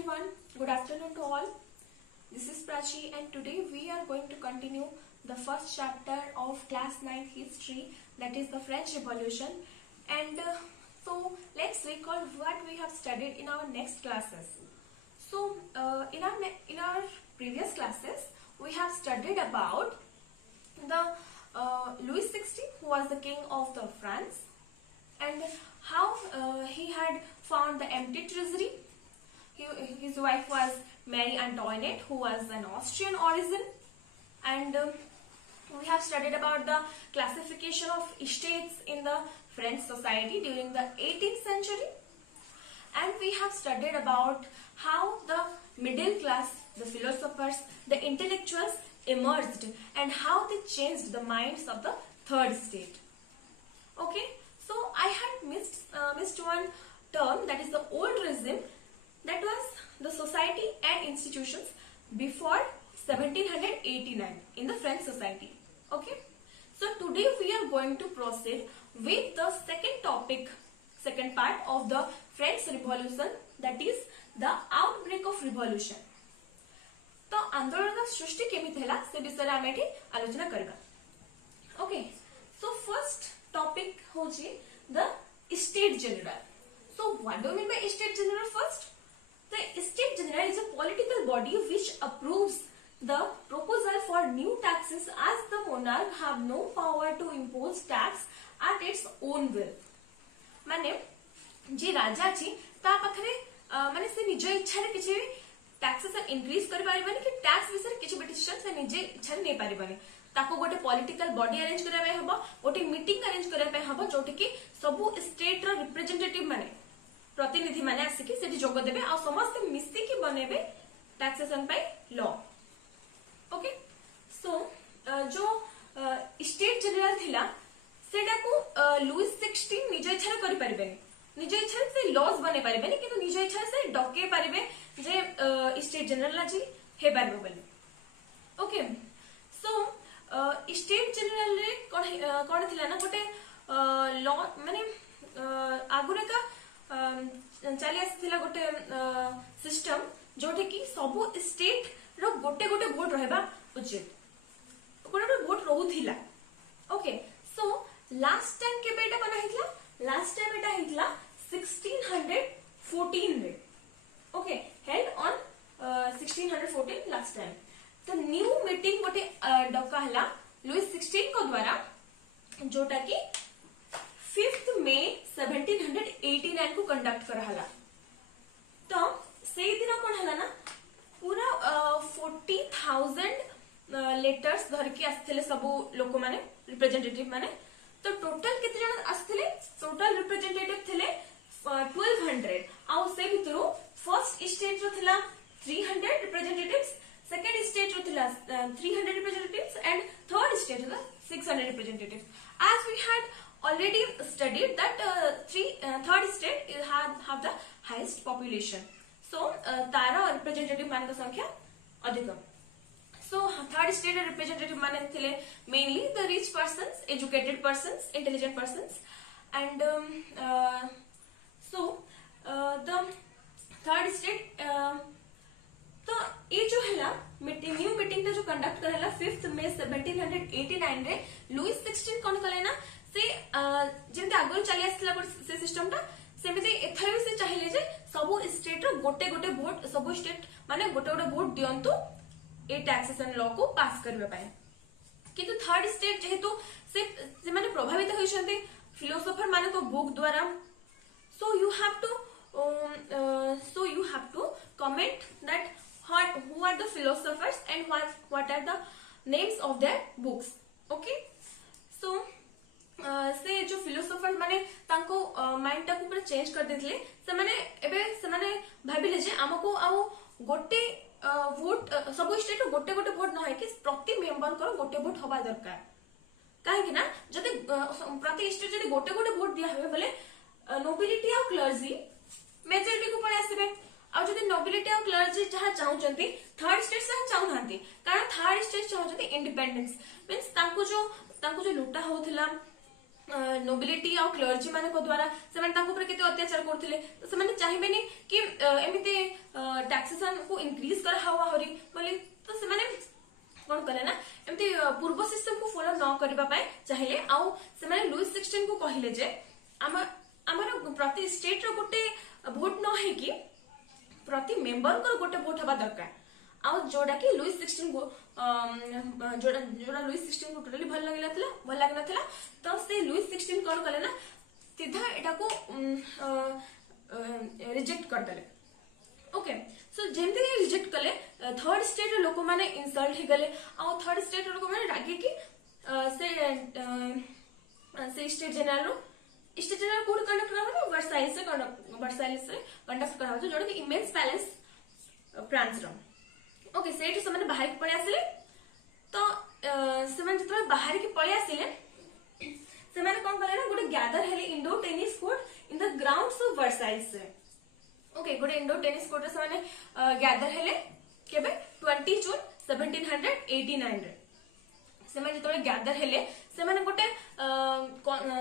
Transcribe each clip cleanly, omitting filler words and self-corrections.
everyone, good afternoon to all. This is Prachi and today we are going to continue the first chapter of class 9 history, that is the French Revolution. And so let's recall what we have studied in our next classes. So in our previous classes we have studied about the Louis XVI, who was the king of the France, and how he had found the empty treasury. His wife was Marie Antoinette, who was an Austrian origin, and we have studied about the classification of estates in the French society during the 18th century, and we have studied about how the middle class, the philosophers, the intellectuals emerged and how they changed the minds of the third state. Okay, so I had missed one term, that is the old regime, that was the society and institutions before 1789 in the French society. Okay, so today we are going to proceed with the second part of the French Revolution, that is the outbreak of revolution. तो आंदोलन का सृष्टि केमिति हला से विषय रे आमे आलोचना करबा. ओके, सो फर्स्ट टॉपिक होची the state general. So what do you mean by state general first? The state general is a political body which approves the proposal for new taxes as the monarch have no power to impose tax at its own will. माने जे राजा छी ता पाखरे माने से निज इच्छा रे किछि टैक्सेस इंक्रीज कर पारिबनी कि टैक्स विषय किछि डिसीजन से निज इच्छा रे नै पारिबनी. ताको गोटे पॉलिटिकल बॉडी अरेंज करबा पे हबो, गोटे मीटिंग अरेंज करबा पे हबो जोटि कि सबु स्टेट रो रिप्रेजेंटेटिव माने प्रतिनिधि माने आसिकी सेठी जोग देबे आ समस्त मिसी की बनेबे टैक्सेशन पे लॉ. ओके, सो जो स्टेट जनरल थिला सेटा को लुइस 16 निज इच्छा रे करि परिबेनी, निज इच्छा से लॉज बने परिबेनी, किंतु निज इच्छा से डके परिबे जे स्टेट जनरल आजी हे परिबे बोली. ओके, सो स्टेट जनरल रे कोन थिला ना गोटे लॉ माने आगुरे का चली आसला गोटे सिस्टम जोटे कि सबु स्टेट रो गोटे गोटे वोट रहबा उचित, गोटे गोटे वोट रहउथिला. ओके, सो लास्ट टाइम केबे एटा बना हितला, लास्ट टाइम एटा हितला 1614 रे. Okay, held on 1614 last time. तो न्यू मीटिंग गोटे डका हला लुइस 16 को द्वारा, जोटा कि 5 मई 1789 को कंडक्ट कर हला. तो से दिन कोन हला ना पूरा 40,000 लेटर्स धर के आस्थिले सबु लोक माने रिप्रेजेंटेटिव माने. तो टोटल किते जन आस्थिले, टोटल रिप्रेजेंटेटिव थिले 1200. आ से भितरु फर्स्ट स्टेट रो थिला 300 रिप्रेजेंटेटिव्स, सेकंड स्टेट रो थिला 300 representatives, and third state was 600 representatives. As we had already studied that third state have the highest population, so Tara representative मान का संख्या अधिक. So third state representative माने थिले mainly the rich persons, educated persons, intelligent persons, and so the third state तो ये जो है ना न्यू मीटिंग जो कंडक्ट करला 5 मई 1789 रे लुइस 16 कोन कले ना से जेंते आगु चली आसला से सिस्टम ता सेमिति एथर भी से चाहिले जे सबु स्टेट रो गोटे गोटे वोट, सबु स्टेट माने गोटे गोटे वोट दियंतु ए टैक्सेशन लॉ को पास करबे पाए. किंतु थर्ड स्टेट जेहेतु से माने प्रभावित होइछन्ते फिलोसोफर माने को बुक द्वारा, so you have to comment that who are the philosophers and what are the names of their books. Okay, so से जो फिलोसोफर माने तांको माइंड टाकू पूरा चेंज कर देथिले. से माने एबे से माने भाबिले जे हमको आउ गोटे वोट सब स्टेट गोटे गोटे वोट न है कि प्रति मेंबर को गोटे वोट होबा दरकार. काहे कि ना जदि प्रति स्टेट जदि गोटे गोटे वोट दिया होबे बोले नोबिलिटी और क्लर्जी मेजॉरिटी को पळे आसीबे. आ जदि नोबिलिटी और क्लर्जी जहा चाहउचंती थर्ड स्टेट से चाहउनांती, कारण थर्ड स्टेट चाहउचंती इंडिपेंडेंस, मींस तांको जो लुटा होथिला नोबिलिटी और क्लर्जी मान द्वारा से केते अत्याचार करथिले तो से चाहिबेनी कि एमिते टैक्सेशन को इंक्रीज करा हवा हरी बोली तो से कौन कले ना एमती पूर्व सिस्टम को फॉलो न करबा पाए चाहिए आउ से माने लुइस 16 को कहिले जे हमर प्रति स्टेट रो गोटे वोट न है कि प्रति मेंबर को गोटे वोट हवा दरकार आउ जोड़ा कि लुइस 16 को जोड़ा लुइस 16 को टोटली भल लागला तो से लुइस 16 कौन कले ना सीधा एटा को रिजेक्ट कर देले ओके सो जेमती रिजेक्ट कले थर्ड स्टेट लोक माने इंसल्ट ही गले आ थर्ड स्टेट लोक माने रागे कि से स्टेट जनरल को कंडक्ट करा वर्साइल्स से कंडक्ट करा जोड़ा कि इमेंस पैलेस फ्रांस रो ओके सेठी से माने बाहर के पळे आसिले तो से माने जतरा बाहर के पळे आसिले से माने कोन करे ना गोटे गैदर हेले indoor tennis court in the grounds of Versailles okay गोटे इंडोर टेनिस कोर्ट से माने गैदर हेले केबे 20 जून 1789 रे से माने जतरा गैदर हेले से माने गोटे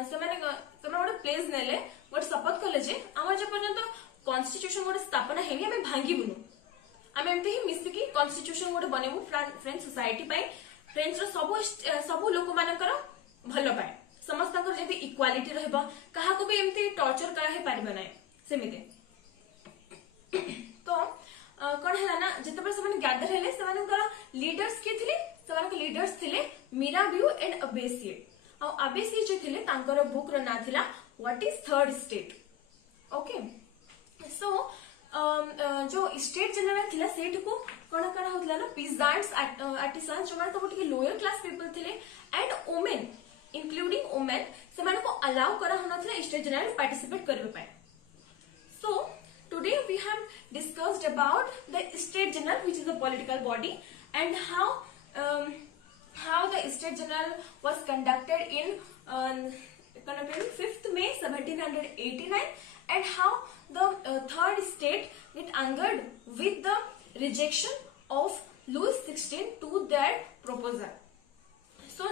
से माने गोटे प्लेस नेले गोटे शपथ कले जे हमर जे पर्यंत कॉन्स्टिट्यूशन गोटे स्थापना हेनी हमें भांगी बुनु आमे एमती ही मिसिकी कॉन्स्टिट्यूशन गोटे बनेबु फ्रेंच सोसाइटी पाई फ्रेंच रो सबु लोक मानकर भलो पाए समस्तकर जेती इक्वालिटी रहबा कहा को भी एमती टॉर्चर करा हे पारिबा नै सेमिते तो कोन हैला ना जतबे से माने गैदर हेले से मानकर लीडर्स के थिले से मानकर लीडर्स थिले मिराबियो एंड अबेसी आ अबेसी जे थिले तांकर बुक रो ना थिला what is third state okay so जो स्टेट जनरल थिला सेट को कोन करा होतला ना पीजांट्स आर्टिसान जो माने तो गोटे लोअर क्लास पीपल थिले एंड वुमेन इंक्लूडिंग वुमेन से माने को अलाउ करा होना थिला स्टेट जनरल पार्टिसिपेट करबे पाए सो today we have discussed about the state general which is a political body and how the state general was conducted in 5th May 1789 and how the third state get angered with the rejection of Louis XVI to their proposal. So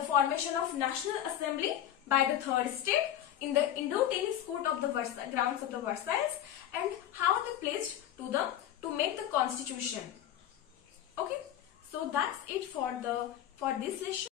the formation of National Assembly by the third state in the Indo-Tennis court of the grounds of the Versailles and how they pledged to make the constitution. Okay, so that's it for this lesson.